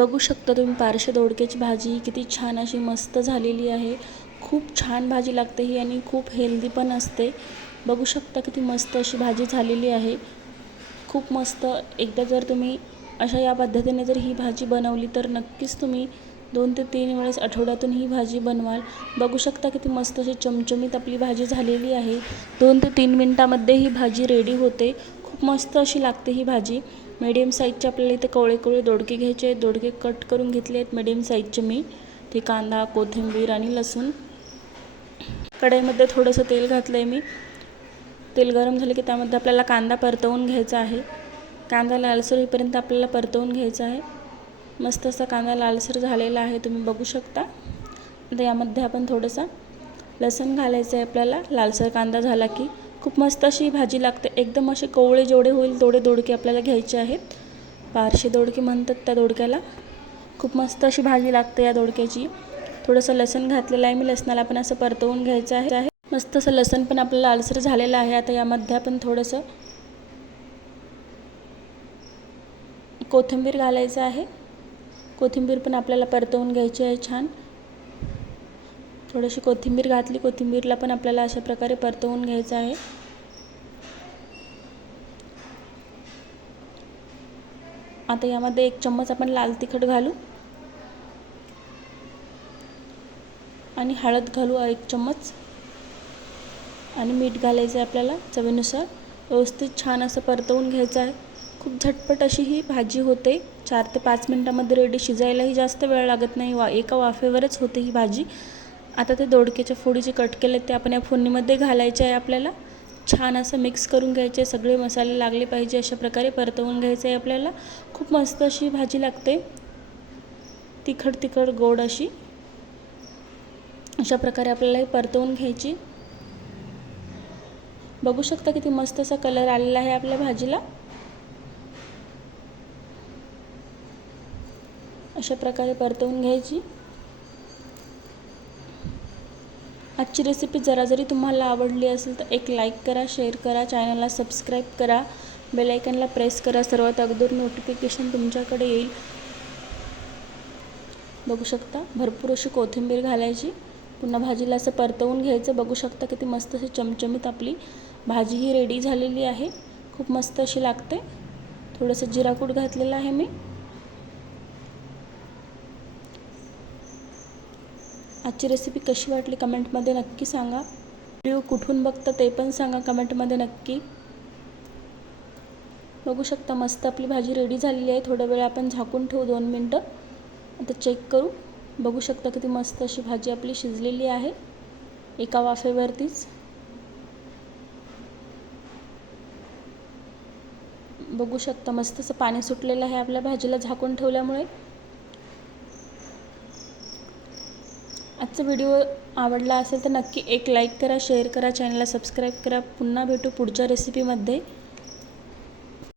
बघू शकता तुम्ही पारशे दोडक्याची भाजी किती छान अशी मस्त झालेली आहे। खूप छान भाजी लागते ही आणि खूप हेल्दी पण असते। बघू शकता किती मस्त अशी भाजी झालेली आहे। खूप मस्त। एकदा जर तुम्ही अशा या पद्धतीने जर ही भाजी बनवली तर नक्कीच तुम्ही 2 ते 3 वेळेस आठवड्यातून ही भाजी बनवाल। बघू शकता किती मस्त अशी चमचमीत आपली भाजी झालेली आहे। 2 ते 3 मिनिटांमध्ये ही भाजी रेडी होते। खूप मस्त अशी लागते ही भाजी। मीडियम साईजचे आपल्याला इथे कवळे दोडके घ्यायचे आहेत। दोडके कट करून घेतले आहेत मीडियम साईजचे मी। ते कांदा, कोथिंबीर आणि लसूण। कढईमध्ये थोडंसं तेल घातलं आहे मी। तेल गरम झाले की त्यामध्ये आपल्याला कांदा परतवून घ्यायचा आहे। कांदा लालसर होईपर्यंत आपल्याला परतवून घ्यायचा आहे। मस्त असा कांदा लालसर झालेला आहे तुम्ही बघू शकता। आता यामध्ये आपण थोडंसं लसूण घालायचं आहे आपल्याला। लालसर कांदा झाला की खूप मस्त अशी भाजी लागते। एकदम असे कवळे जेवढे होईल तेवढे दोडके आपल्याला घ्यायचे आहेत। पारशे दोडके म्हणतात त्या दोडक्याला। खूप मस्त अशी भाजी लागते या दोडक्याची। थोडंसं लसूण घातलेलं आहे मी। लसणाला पण असं परतवून घ्यायचं आहे। मस्त असं लसूण पण आपलं लालसर झालेलं आहे। आता यामध्ये आपण थोडंसं कोथिंबीर घालायचं आहे। कोथिंबीर पण आपल्याला परतवून घ्यायची आहे छान। थोडीशी कोथिंबीर घातली। कोथिंबीरला पण आपल्याला अशा प्रकारे परतवून घ्यायचं आहे। आता यामध्ये 1 चम्मच आपण लाल तिखट घालू आणि हळद घालू 1 चम्मच आणि मीठ घालायचं आहे आपल्याला चवीनुसार। व्यवस्थित छान असं परतवून घ्यायचं आहे। खूप झटपट अशी ही भाजी होते। 4 ते 5 मिनिटांमध्ये रेडी। शिजायलाही जास्त वेळ लागत नाही। एका वाफेवरच होते ही भाजी। आता ते दोडक्याच्या फोडी जे कट केले ते आपण या फोडणीमध्ये घालायचे आहे आपल्याला। छान असं मिक्स करून घ्यायचे। सगळे मसाले लागले पाहिजे अशा प्रकारे परतवून घ्यायचं आहे आपल्याला। खूप मस्त अशी भाजी लागते। तिखट गोड अशी। अशा प्रकारे आपल्याला ही परतवून घ्यायची। बघू शकता किती मस्त असा कलर आलेला आहे आपल्या भाजीला। अशा प्रकारे परतवून घ्यायची। आजची रेसिपी जरी तुम्हाला आवडली असेल तर एक लाईक करा, शेअर करा, चॅनलला सबस्क्राईब करा, बेल आयकॉनला प्रेस करा। सर्वात अगोदर नोटिफिकेशन तुमच्याकडे येईल। बघू शकता भरपूर अशी कोथिंबीर घालायची। पुन्हा भाजीला असं परतवून घ्यायचं। बघू शकता किती मस्त अशी चमचमीत आपली भाजी ही रेडी झालेली आहे। खूप मस्त अशी लागते। थोडंसं जिरा कूट घातलेलं आहे मी। आजची रेसिपी कशी वाटली कमेंटमध्ये नक्की सांगा। व्हिडिओ कुठून बघता ते पण सांगा कमेंटमध्ये नक्की। बघू शकता मस्त आपली भाजी रेडी झालेली आहे। थोडा वेळ आपण झाकून ठेवू 2 मिनिटं। आता चेक करू। बघू शकता किती मस्त अशी भाजी आपली शिजलेली आहे एका वाफेवरतीच। बघू शकता मस्त असं पाणी सुटलेलं आहे आपल्या भाजीला झाकून ठेवल्यामुळे। आजचा व्हिडिओ आवडला असेल तर नक्की एक लाईक करा, शेअर करा, चॅनलला सबस्क्राईब करा। पुन्हा भेटू पुढच्या रेसिपीमध्ये।